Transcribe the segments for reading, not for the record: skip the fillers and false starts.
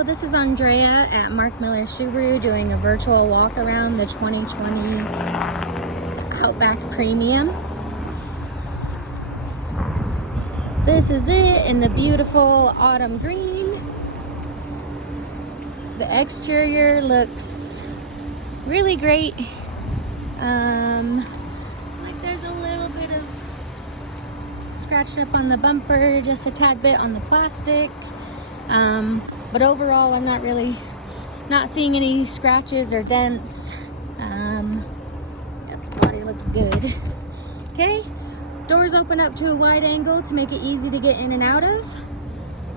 Hello, this is Andrea at Mark Miller Subaru doing a virtual walk around the 2020 Outback Premium. This is it in the beautiful autumn green. The exterior looks really great. Like there's a little bit of scratched up on the bumper, just a tad bit on the plastic. But overall, I'm not seeing any scratches or dents. The body looks good. Okay, doors open up to a wide angle to make it easy to get in and out of.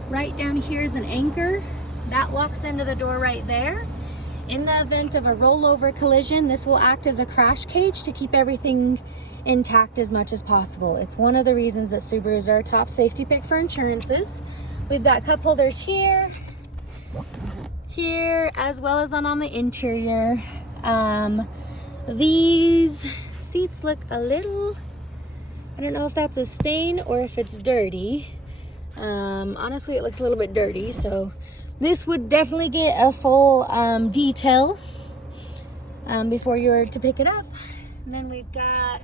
Right down here is an anchor that locks into the door right there. In the event of a rollover collision, this will act as a crash cage to keep everything intact as much as possible. It's one of the reasons that Subarus are a top safety pick for insurances. We've got cup holders here, as well as on the interior. These seats look a little, I don't know if that's a stain or if it's dirty. Honestly, it looks a little bit dirty, so this would definitely get a full detail before you were to pick it up. And then we've got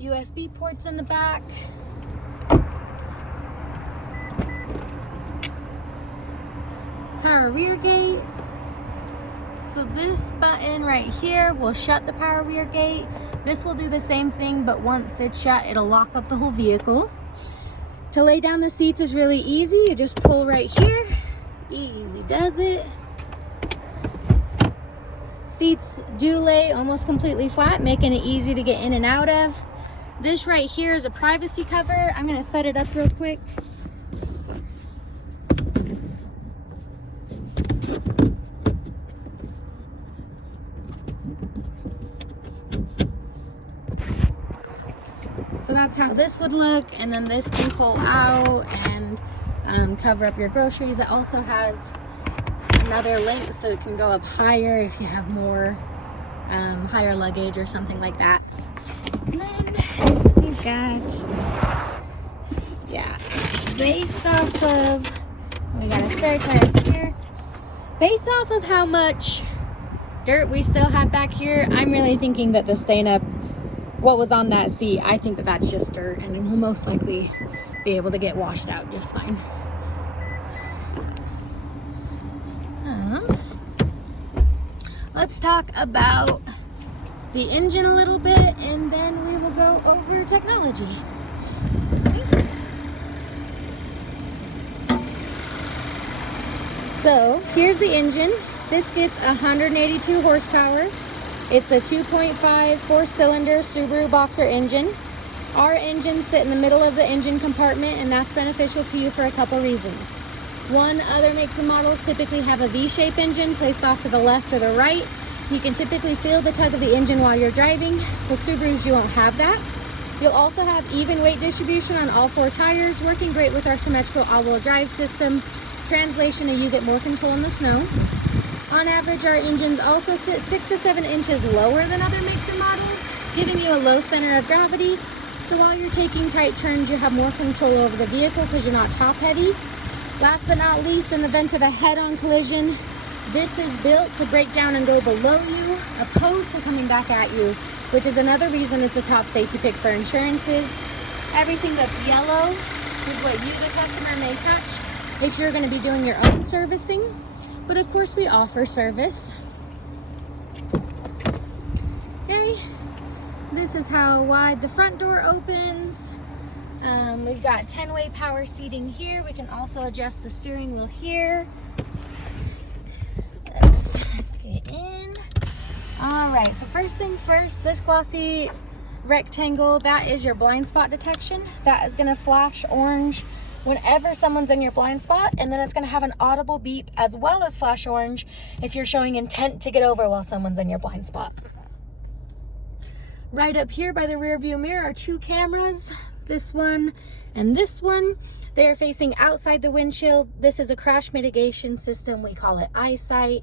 USB ports in the back. Power rear gate. So this button right here will shut the power rear gate. This will do the same thing, but once it's shut, it'll lock up the whole vehicle. To lay down the seats is really easy. You just pull right here. Easy does it. Seats do lay almost completely flat, making it easy to get in and out of. This right here is a privacy cover. I'm gonna set it up real quick. So that's how this would look, and then this can pull out and cover up your groceries. It also has another length so it can go up higher if you have more higher luggage or something like that. And then we've got, based off of, we got a spare tire here. Based off of how much dirt we still have back here, I'm really thinking that the stain up what was on that seat, I think that that's just dirt, and it will most likely be able to get washed out just fine. Let's talk about the engine a little bit, and then we will go over technology. So here's the engine. This gets 182 horsepower. It's a 2.5 four-cylinder Subaru Boxer engine. Our engines sit in the middle of the engine compartment, and that's beneficial to you for a couple reasons. One, other makes and models typically have a V-shape engine placed off to the left or the right. You can typically feel the tug of the engine while you're driving. With Subarus, you won't have that. You'll also have even weight distribution on all four tires, working great with our symmetrical all-wheel drive system. Translation, you get more control in the snow. On average, our engines also sit 6 to 7 inches lower than other makes and models, giving you a low center of gravity. So while you're taking tight turns, you have more control over the vehicle because you're not top heavy. Last but not least, in the event of a head-on collision, this is built to break down and go below you, opposed to coming back at you, which is another reason it's a top safety pick for insurances. Everything that's yellow is what you, the customer, may touch if you're going to be doing your own servicing. But of course, we offer service. Okay, this is how wide the front door opens. We've got 10-way power seating here. We can also adjust the steering wheel here. Let's get in. All right, so first thing first, this glossy rectangle, that is your blind spot detection. That is gonna flash orange whenever someone's in your blind spot, and then it's going to have an audible beep as well as flash orange if you're showing intent to get over while someone's in your blind spot. Right up here by the rear view mirror are 2 cameras, this one and this one. They are facing outside the windshield. This is a crash mitigation system. We call it EyeSight.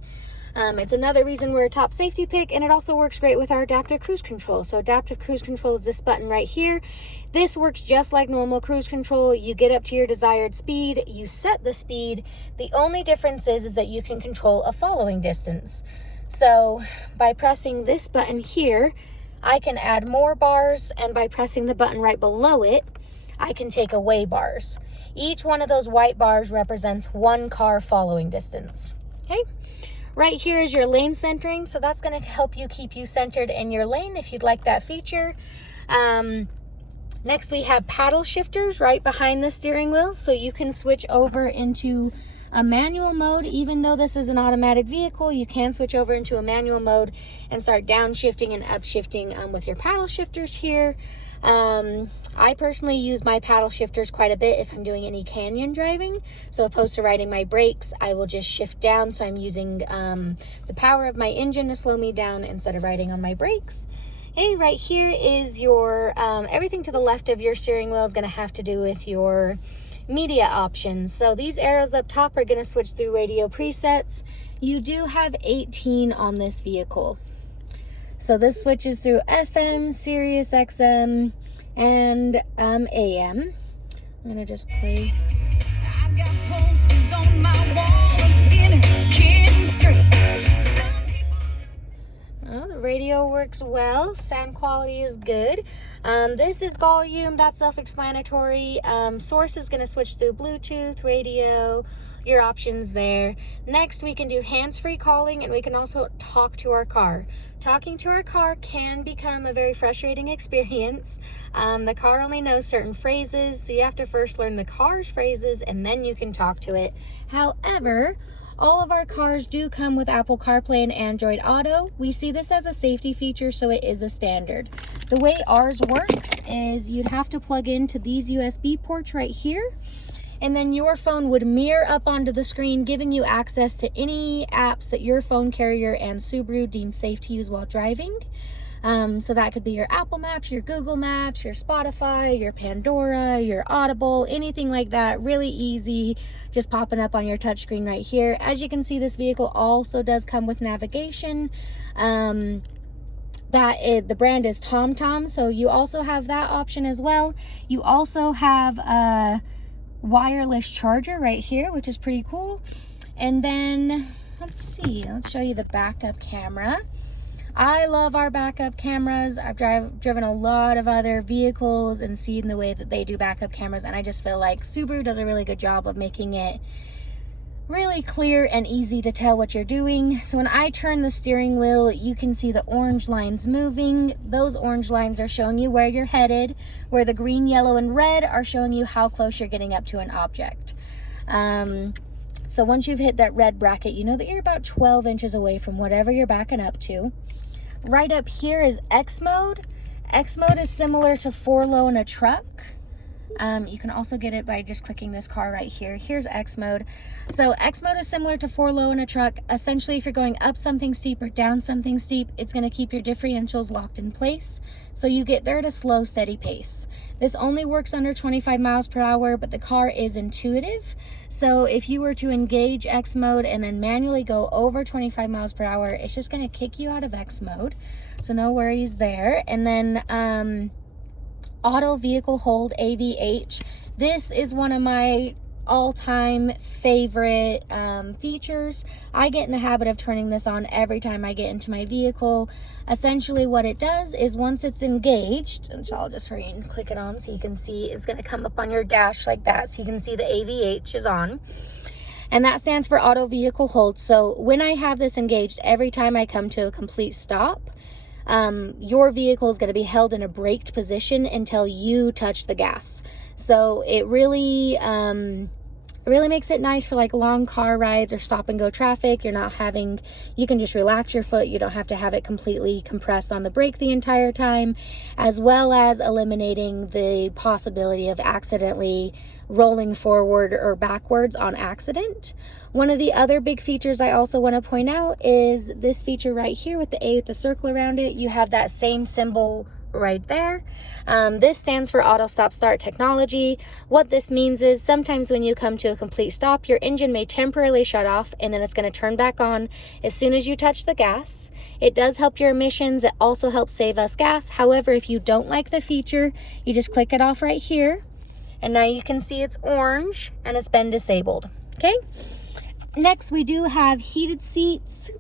It's another reason we're a top safety pick, and it also works great with our adaptive cruise control. So adaptive cruise control is this button right here. This works just like normal cruise control. You get up to your desired speed, you set the speed. The only difference is that you can control a following distance. So by pressing this button here, I can add more bars, and by pressing the button right below it, I can take away bars. Each one of those white bars represents one car following distance. Okay. Right here is your lane centering, so that's going to help you keep you centered in your lane if you'd like that feature. Next we have paddle shifters right behind the steering wheel, so you can switch over into a manual mode. Even though this is an automatic vehicle, you can switch over into a manual mode and start downshifting and upshifting with your paddle shifters here. I personally use my paddle shifters quite a bit if I'm doing any canyon driving. So opposed to riding my brakes, I will just shift down. So I'm using the power of my engine to slow me down instead of riding on my brakes. Hey, right here is your, everything to the left of your steering wheel is going to have to do with your media options. So these arrows up top are going to switch through radio presets. You do have 18 on this vehicle. So this switches through FM, Sirius XM, and AM. I'm gonna just play. I've got posters on my wall of Skinner, Kid and Street. Oh, the radio works well. Sound quality is good. This is volume. That's self-explanatory. Source is gonna switch through Bluetooth, radio. Your options there. Next, we can do hands-free calling, and we can also talk to our car. Talking to our car can become a very frustrating experience. The car only knows certain phrases, so you have to first learn the car's phrases, and then you can talk to it. However, all of our cars do come with Apple CarPlay and Android Auto. We see this as a safety feature, so it is a standard. The way ours works is you'd have to plug into these USB ports right here, and then your phone would mirror up onto the screen, giving you access to any apps that your phone carrier and Subaru deem safe to use while driving. So that could be your Apple Maps, your Google Maps, your Spotify, your Pandora, your Audible, anything like that. Really easy, just popping up on your touchscreen right here. As you can see, this vehicle also does come with navigation. The brand is TomTom, so you also have that option as well. You also have a wireless charger right here, which is pretty cool. And then let's show you the backup camera. I love our backup cameras. I've driven a lot of other vehicles and seen the way that they do backup cameras, and I just feel like Subaru does a really good job of making it really clear and easy to tell what you're doing. So when I turn the steering wheel, you can see the orange lines moving. Those orange lines are showing you where you're headed, where the green, yellow, and red are showing you how close you're getting up to an object. So once you've hit that red bracket, you know that you're about 12 inches away from whatever you're backing up to. Right up here is X mode. X mode is similar to 4-low in a truck. You can also get it by just clicking this car right here. Here's X mode. So X mode is similar to 4-low in a truck. Essentially, if you're going up something steep or down something steep, it's going to keep your differentials locked in place, so you get there at a slow, steady pace. This only works under 25 miles per hour, but the car is intuitive. So if you were to engage X mode and then manually go over 25 miles per hour, it's just going to kick you out of X mode. So no worries there. And then auto vehicle hold, AVH. This is one of my all-time favorite features. I get in the habit of turning this on every time I get into my vehicle. Essentially what it does is once it's engaged, and so I'll just hurry and click it on so you can see it's going to come up on your dash like that, so you can see the AVH is on. And that stands for auto vehicle hold. So when I have this engaged, every time I come to a complete stop, your vehicle is going to be held in a braked position until you touch the gas. So it really makes it nice for like long car rides or stop and go traffic. You can just relax your foot. You don't have to have it completely compressed on the brake the entire time, as well as eliminating the possibility of accidentally rolling forward or backwards on accident. One of the other big features I also want to point out is this feature right here with the A with the circle around it. You have that same symbol right there. This stands for auto stop start technology. What this means is sometimes when you come to a complete stop, your engine may temporarily shut off and then it's going to turn back on as soon as you touch the gas. It does help your emissions. It also helps save us gas. However, if you don't like the feature, you just click it off right here. And now you can see it's orange and it's been disabled. Okay. Next, we do have heated seats.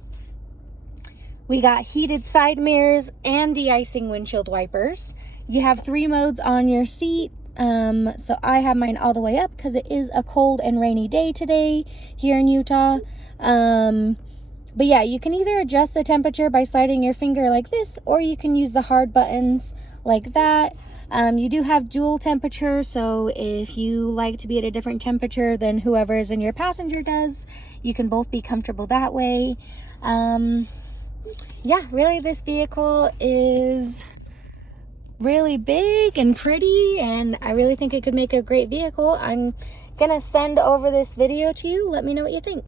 We got heated side mirrors and de-icing windshield wipers. You have 3 modes on your seat. So I have mine all the way up because it is a cold and rainy day today here in Utah. But yeah, you can either adjust the temperature by sliding your finger like this, or you can use the hard buttons like that. You do have dual temperature, so if you like to be at a different temperature than whoever is in your passenger does, you can both be comfortable that way. Yeah, really, this vehicle is really big and pretty, and I really think it could make a great vehicle. I'm gonna send over this video to you. Let me know what you think.